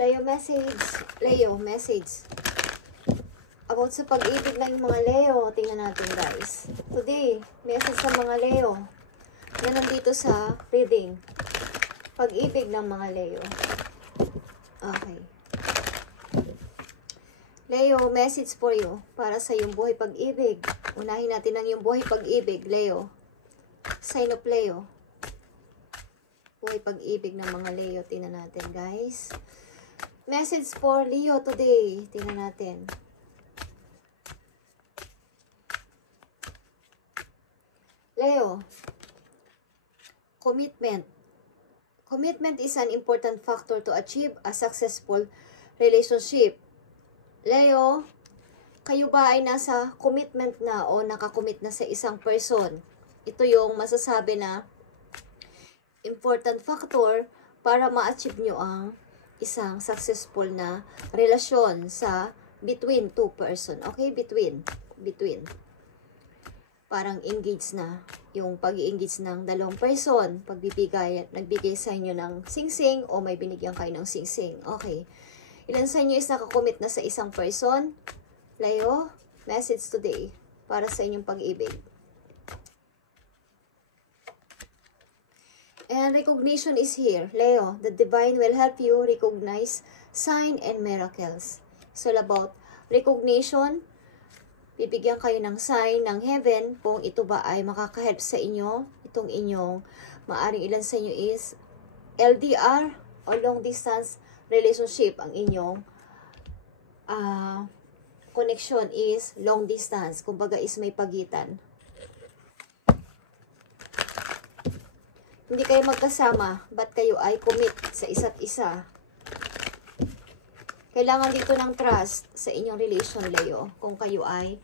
Leo message. Leo message. About sa pag-ibig ng mga Leo. Tingnan natin guys. Today, message sa mga Leo. Yan nandito sa reading. Pag-ibig ng mga Leo. Okay. Leo, message for you. Para sa iyong buhay pag-ibig. Unahin natin ang iyong buhay pag-ibig, Leo. Sign of Leo. Buhay pag-ibig ng mga Leo. Tingnan natin guys. Message for Leo today. Tingnan natin. Leo, commitment. Commitment is an important factor to achieve a successful relationship. Leo, kayo ba ay nasa commitment na o nakakommit na sa isang person? Ito yung masasabi na important factor para ma-achieve nyo ang isang successful na relasyon sa between two person. Okay? Between. Parang engaged na. Yung pag-i-engage ng dalawang person. Nagbigay sa inyo ng sing-sing o may binigyan kayo ng sing-sing. Okay. Ilan sa inyo is nakakommit na sa isang person? Leo, message today para sa inyong pag-ibig. And recognition is here. Leo, the divine will help you recognize sign and miracles. It's all about recognition. Bibigyan kayo ng sign ng heaven kung ito ba ay makaka-help sa inyo. Itong inyong, maaring ilan sa inyo is LDR o long distance relationship. Ang inyong connection is long distance. Kumbaga is may pagitan. Hindi kayo magkasama, but kayo ay commit sa isa't isa. Kailangan dito ng trust sa inyong relation, Leo. Kung kayo ay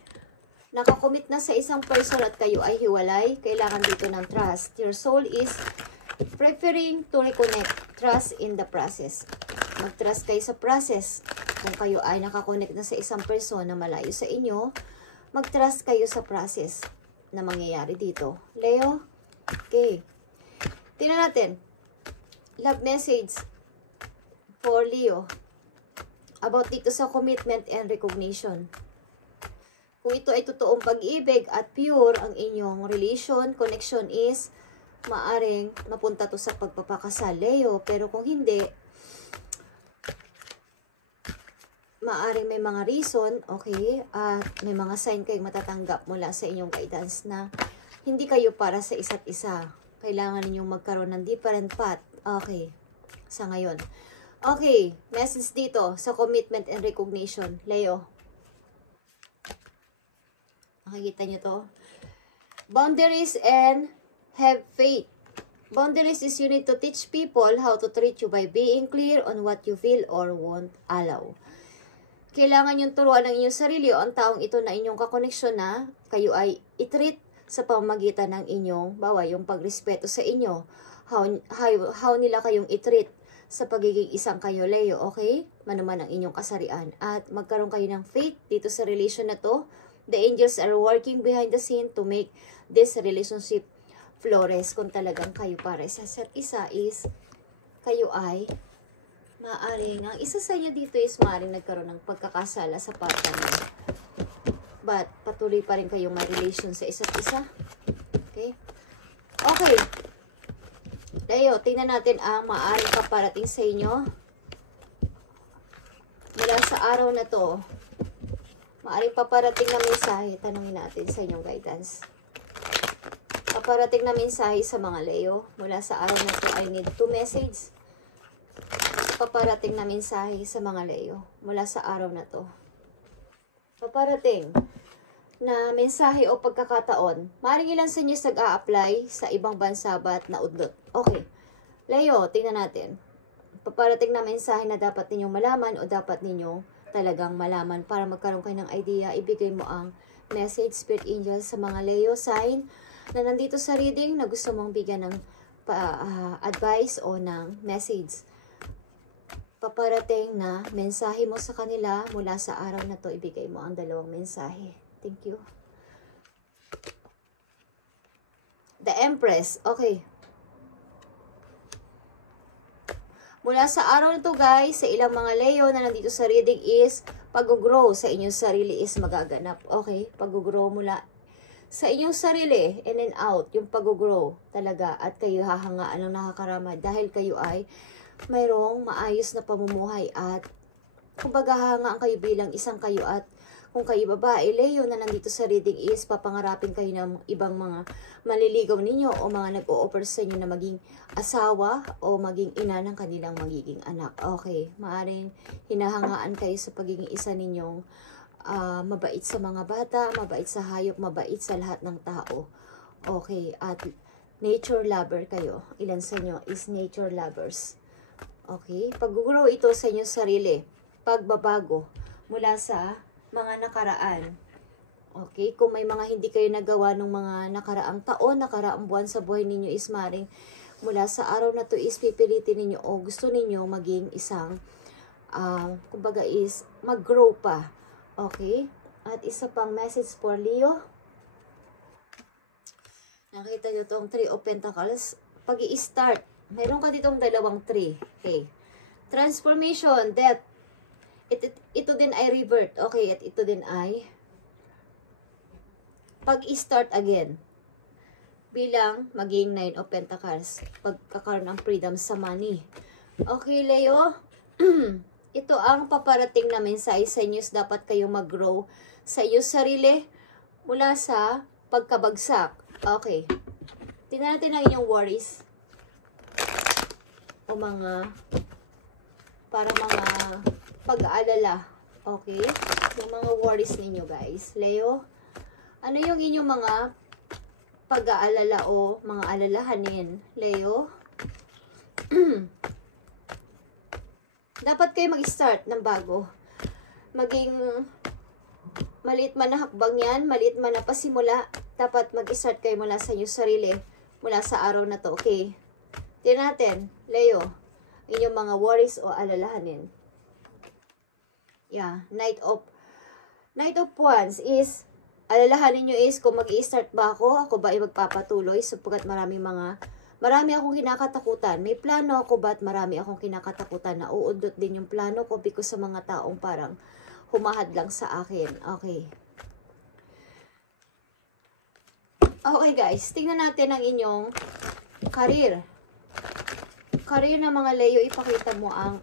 nakakommit na sa isang person at kayo ay hiwalay, kailangan dito ng trust. Your soul is preferring to reconnect. Trust in the process. Mag-trust kayo sa process. Kung kayo ay nakakonect na sa isang person na malayo sa inyo, mag-trust kayo sa process na mangyayari dito. Leo? Okay. Tingnan natin. Love message for Leo about dito sa commitment and recognition. Kung ito ay totoong pag-ibig at pure ang inyong relation, connection is maaring mapunta to sa pagpapakasal, Leo. Pero kung hindi, maaring may mga reason, okay, at may mga sign kayong matatanggap mula sa inyong guidance na hindi kayo para sa isa't isa. Kailangan ninyong magkaroon ng different path. Okay. Sa ngayon. Okay. Message dito sa commitment and recognition. Leo. Makikita nyo to. Boundaries and have faith. Boundaries is you need to teach people how to treat you by being clear on what you feel or won't allow. Kailangan yung turuan ng inyong sarili o ang taong ito na inyong kakoneksyon na kayo ay i-treat sa pamamagitan ng inyong, yung pagrespeto sa inyo. How nila kayong i-treat sa pagiging isang kayo, Leo, okay? Manuman ang inyong kasarian. At magkaroon kayo ng faith dito sa relation na to. The angels are working behind the scene to make this relationship flourish. Kung talagang kayo para sa isa't isa is, kayo ay maaring, ang isa sa inyo dito is maaring nagkaroon ng pagkakasala sa partner. But patuloy pa rin kayong may relation sa isa't isa. Okay? Okay. Leo, tingnan natin ang maaaring paparating sa inyo. Mula sa araw na to, maaaring paparating na mensahe. Tanungin natin sa inyong guidance. Paparating na mensahe sa mga Leo. Mula sa araw na to, I need 2 message. Paparating na mensahe sa mga Leo. Mula sa araw na to. Paparating na mensahe o pagkakataon. Maaaring ilan sa inyo nag-a-apply sa ibang bansa ba't naudlot. Okay. Leo, tingnan natin. Paparating na mensahe na dapat ninyong malaman o dapat ninyong talagang malaman para magkaroon kayo ng idea. Ibigay mo ang message, Spirit Angel, sa mga Leo sign na nandito sa reading na gusto mong bigyan ng advice o ng message. Paparating na mensahe mo sa kanila mula sa araw na to, ibigay mo ang 2 mensahe. Thank you. The Empress. Okay. Mula sa araw na to guys, sa ilang mga Leo na nandito sa reading is, pag-grow sa inyong sarili is magaganap. Okay? Pag-grow mula sa inyong sarili, in and out, yung pag-grow talaga. At kayo hahangaan ng nakakarama dahil kayo ay mayroong maayos na pamumuhay at kumbaga hahangaan kayo bilang isang kayo. At kung kayo babae, Leo na nandito sa reading is papangarapin kayo ng ibang mga manliligaw ninyo o mga nag-o-offer sa inyo na maging asawa o maging ina ng kanilang magiging anak. Okay, maaring hinahangaan kayo sa pagiging isa ninyong mabait sa mga bata, mabait sa hayop, mabait sa lahat ng tao. Okay, at nature lover kayo. Ilan sa inyo is nature lovers. Okay, pag-grow ito sa inyong sarili, pagbabago mula sa mga nakaraan. Okay, kung may mga hindi kayo nagawa ng mga nakaraang taon, nakaraang buwan sa buhay ninyo is maring mula sa araw na to is pipilitin ninyo o gusto ninyo maging isang kumbaga is mag-grow pa. Okay? At isa pang message for Leo. Nakita nyo itong 3 of Pentacles. Pag-i-start, meron ka ditong dalawang 3. Okay. Transformation, death. Ito din ay revert. Okay, at ito din ay pag-i-start again. Bilang maging 9 of Pentacles. Pagkakaroon ng freedom sa money. Okay, Leo. Ito ang paparating na mensahe sa inyo. Dapat kayong mag-grow sa iyo sarili mula sa pagkabagsak. Okay. Tingnan natin ang inyong worries. O mga pag-aalala. Okay? Yung mga worries ninyo, guys. Leo, ano yung inyong mga pag-aalala o mga alalahanin? Leo, dapat kayo mag-start ng bago. Maging maliit man na hakbang yan, maliit man na pasimula, dapat mag-start kayo mula sa inyong sarili, mula sa araw na to. Okay? Tingnan natin, Leo, inyong mga worries o alalahanin. Yeah, Knight of Wands is, alalahanin nyo is kung mag-i-start ba ako ba ay magpapatuloy sapagkat marami akong kinakatakutan. May plano ako ba at marami akong kinakatakutan na uudot din yung plano ko because sa mga taong parang humahad lang sa akin. Okay. Okay guys, tingnan natin ang inyong career. Career ng mga Leo, ipakita mo ang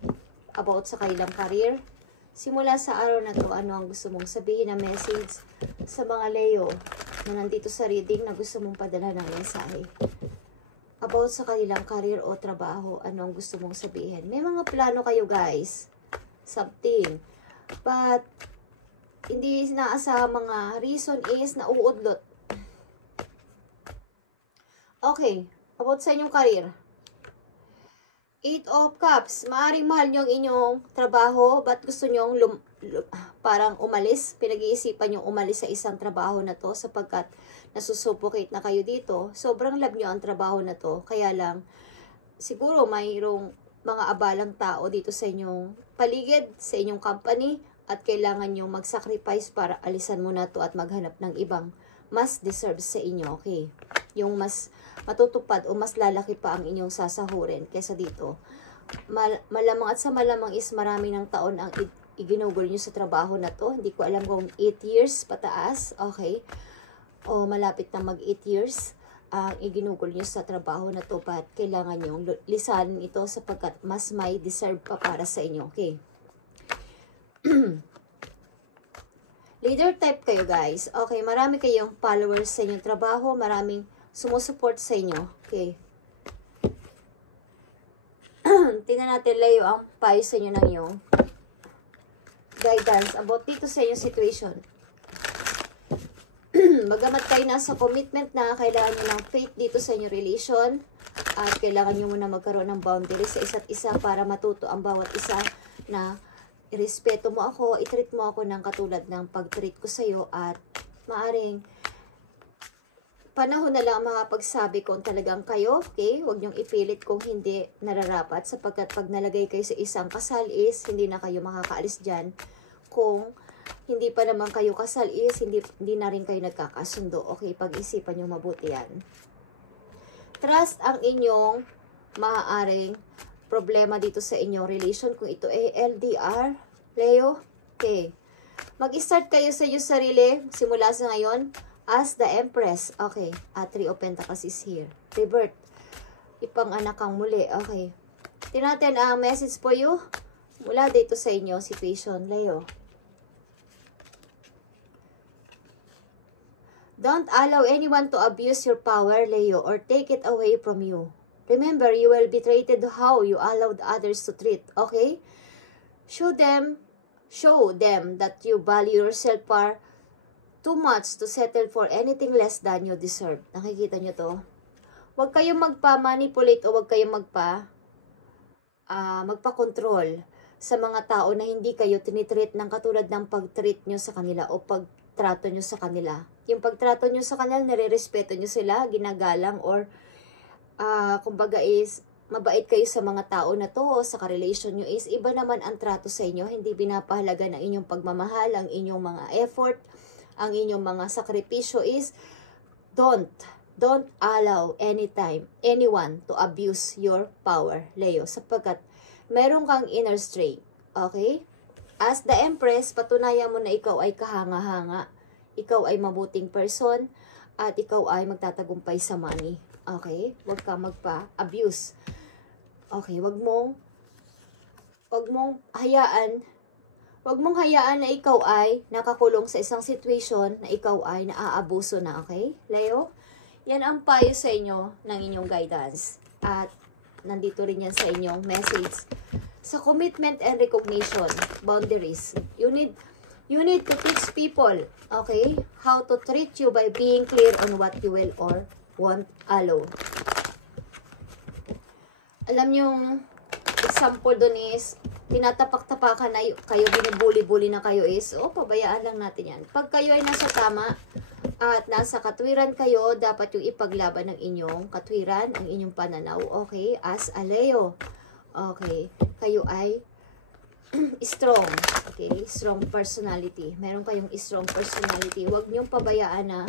about sa kanilang career. Simula sa araw na to, ano ang gusto mong sabihin na message sa mga Leo na nandito sa reading na gusto mong padala ng mensahe about sa kanilang career o trabaho, ano ang gusto mong sabihin. May mga plano kayo guys, something, but hindi inaasa mga reason is na uudlot. Okay, about sa inyong career. 8 of Cups, maaaring mahal nyo ang inyong trabaho, but gusto nyo parang umalis, pinag-iisipan nyo umalis sa isang trabaho na to sapagkat nasusuffocate na kayo dito. Sobrang love nyo ang trabaho na to, kaya lang siguro mayroong mga abalang tao dito sa inyong paligid, sa inyong company, at kailangan nyo mag-sacrifice para alisan mo na to at maghanap ng ibang mas deserve sa inyo. Okay, yung mas matutupad o mas lalaki pa ang inyong sasahurin kesa dito. Malamang at sa malamang is marami ng taon ang iginugol nyo sa trabaho na to. Hindi ko alam kung 8 years pataas, okay, o malapit na mag 8 years ang iginugol nyo sa trabaho na to, but kailangan nyo lisanin ito sapagkat mas may deserve pa para sa inyo. Okay. Leader type kayo guys. Okay, marami kayong followers sa inyong trabaho, maraming sumusuport sa inyo. Okay. Tingnan natin Leo ang payo sa inyo ng iyong guidance about dito sa inyong situation. Bagamat kayo nasa commitment na kailangan nyo ng faith dito sa inyong relation at kailangan nyo muna magkaroon ng boundaries sa isa't isa para matuto ang bawat isa na irespeto mo ako, i-treat mo ako ng katulad ng pag-treat ko sa'yo at maaring panahon na lang makapagsabi kung talagang kayo, okay? Huwag niyong ipilit kung hindi nararapat sapagkat pag nalagay kayo sa isang kasal is hindi na kayo makakaalis dyan. Kung hindi pa naman kayo kasal is hindi na rin kayo nagkakasundo. Okay, pag-isipan niyo mabuti yan. Trust ang inyong maaaring problema dito sa inyong relation. Kung ito ay LDR, Leo, okay. Mag-start kayo sa iyong sarili, simula sa ngayon, as the Empress. Okay, Three of Pentacles is here. Rebirth. Ipang-anak kang muli. Okay. Tinatin ang message for you mula dito sa inyong situation, Leo. Don't allow anyone to abuse your power, Leo, or take it away from you. Remember, you will be treated how you allowed others to treat, okay? Show them that you value yourself far too much to settle for anything less than you deserve. Nakikita nyo to? Huwag kayong magpa-manipulate o huwag kayong magpa-control sa mga tao na hindi kayo tinitreat ng katulad ng pag-treat nyo sa kanila o pagtrato nyo sa kanila. Yung pagtrato nyo sa kanila, nire-respeto nyo sila, ginagalang, or kumbaga is, mabait kayo sa mga tao na to o sa ka-relation nyo is, iba naman ang trato sa inyo, hindi binapahalaga ng inyong pagmamahal, ang inyong mga effort, ang inyong mga sakripisyo is, don't allow anyone to abuse your power, Leo, sapagkat meron kang inner strength, okay? As the Empress, patunayan mo na ikaw ay kahanga-hanga, ikaw ay mabuting person, at ikaw ay magtatagumpay sa money. Okay? Huwag kang magpa-abuse. Okay, wag mong hayaan na ikaw ay nakakulong sa isang situation na ikaw ay naaabuso na, okay? Leo, yan ang payo sa inyo ng inyong guidance. At nandito rin yan sa inyong message. Sa commitment and recognition, boundaries, you need to teach people, okay, how to treat you by being clear on what you will or won't allow. Alam yung example doon is, tinatapak-tapakan na kayo, binubuli-buli na kayo is, pabayaan lang natin yan. Pag kayo ay nasa tama at nasa katwiran kayo, dapat yung ipaglaban ng inyong katwiran, ang inyong pananaw, okay, as a Leo. Okay, kayo ay strong, okay, strong personality. Meron kayong strong personality. Huwag niyong pabayaan na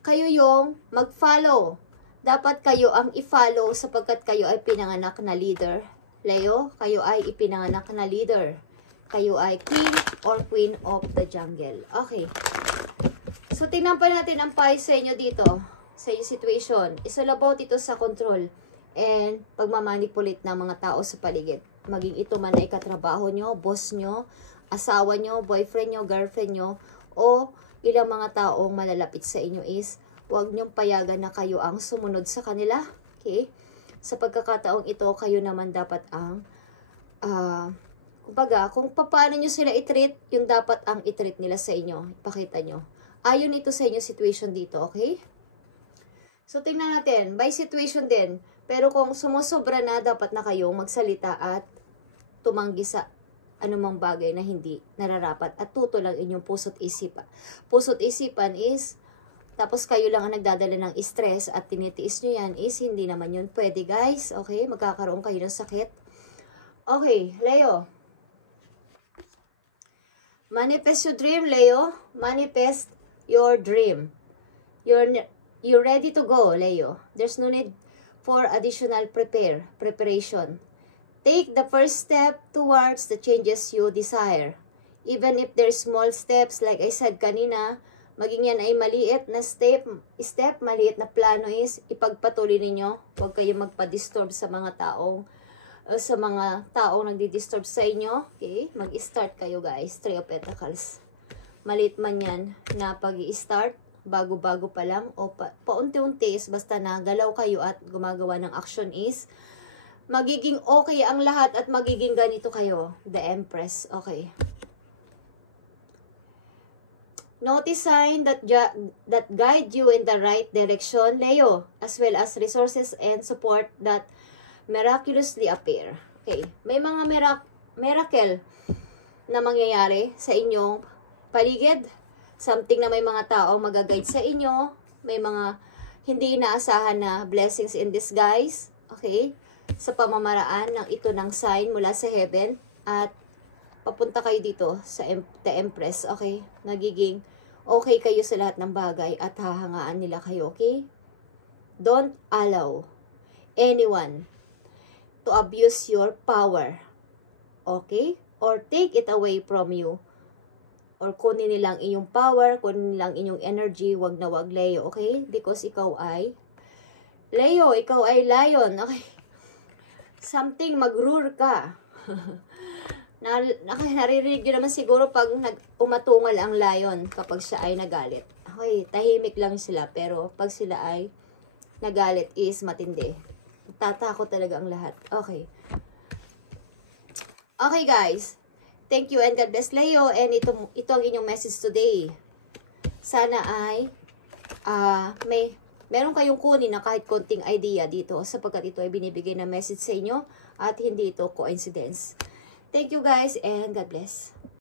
kayo yung mag-follow. Dapat kayo ang i-follow sapagkat kayo ay pinanganak na leader. Leo, kayo ay ipinanganak na leader. Kayo ay king or queen of the jungle. Okay. So, tingnan pa natin ang payo sa inyo dito, sa yung situation. It's all about ito sa control and pagmamanipulate ng mga tao sa paligid. Maging ito man ay katrabaho nyo, boss nyo, asawa nyo, boyfriend nyo, girlfriend nyo, o ilang mga taong malalapit sa inyo is, huwag nyong payagan na kayo ang sumunod sa kanila. Okay? Sa pagkakataong ito, kayo naman dapat ang, kumbaga, kung paano nyo sila i-treat, yung dapat ang i-treat nila sa inyo. Ipakita nyo. Ayon ito sa inyo situation dito, okay? So, tingnan natin. By situation din. Pero kung sumusobra na, dapat na kayong magsalita at tumanggi sa anumang bagay na hindi nararapat at tuto lang inyong puso't isipan. Puso't isipan is, tapos kayo lang ang nagdadala ng stress at tinitiis nyo yan is, hindi naman yun pwede, guys. Okay? Magkakaroon kayo ng sakit. Okay, Leo. Manifest your dream, Leo. Manifest your dream. You're ready to go, Leo. There's no need for additional preparation. Take the first step towards the changes you desire. Even if there's small steps, like I said kanina, maging yan ay maliit na step, maliit na plano is, ipagpatuloy ninyo. Huwag kayong magpa-disturb sa mga taong nagdi-disturb sa inyo. Okay? Mag-start kayo, guys. Three of Pentacles. Maliit man yan na pag-i-start, bago-bago pa lang, o paunti-unti is, basta na galaw kayo at gumagawa ng action is, magiging okay ang lahat at magiging ganito kayo. The Empress. Okay. Notice sign that guide you in the right direction, Leo, as well as resources and support that miraculously appear. Okay. May mga miracle na mangyayari sa inyong paligid. Something na may mga tao mag-guide sa inyo. May mga hindi inaasahan na blessings in disguise. Okay? Sa pamamaraan ng ito ng sign mula sa heaven. At papunta kayo dito sa The Empress. Okay? Nagiging okay kayo sa lahat ng bagay at hahangaan nila kayo. Okay? Don't allow anyone to abuse your power. Okay? Or take it away from you. Or kunin nilang inyong power, kunin nilang inyong energy, wag na wag, Leo, okay? Because ikaw ay Leo, ikaw ay lion, okay? Something, mag-roar ka. Naririnig nyo naman siguro pag umatungal ang lion kapag siya ay nagalit. Okay, tahimik lang sila, pero pag sila ay nagalit is matindi. Tatakot talaga ang lahat. Okay. Okay guys, thank you and God bless, Leo. And ito ang inyong message today. Sana ay meron kayong kunin na kahit konting idea dito sapagkat ito ay binibigay na message sa inyo at hindi ito coincidence. Thank you guys and God bless.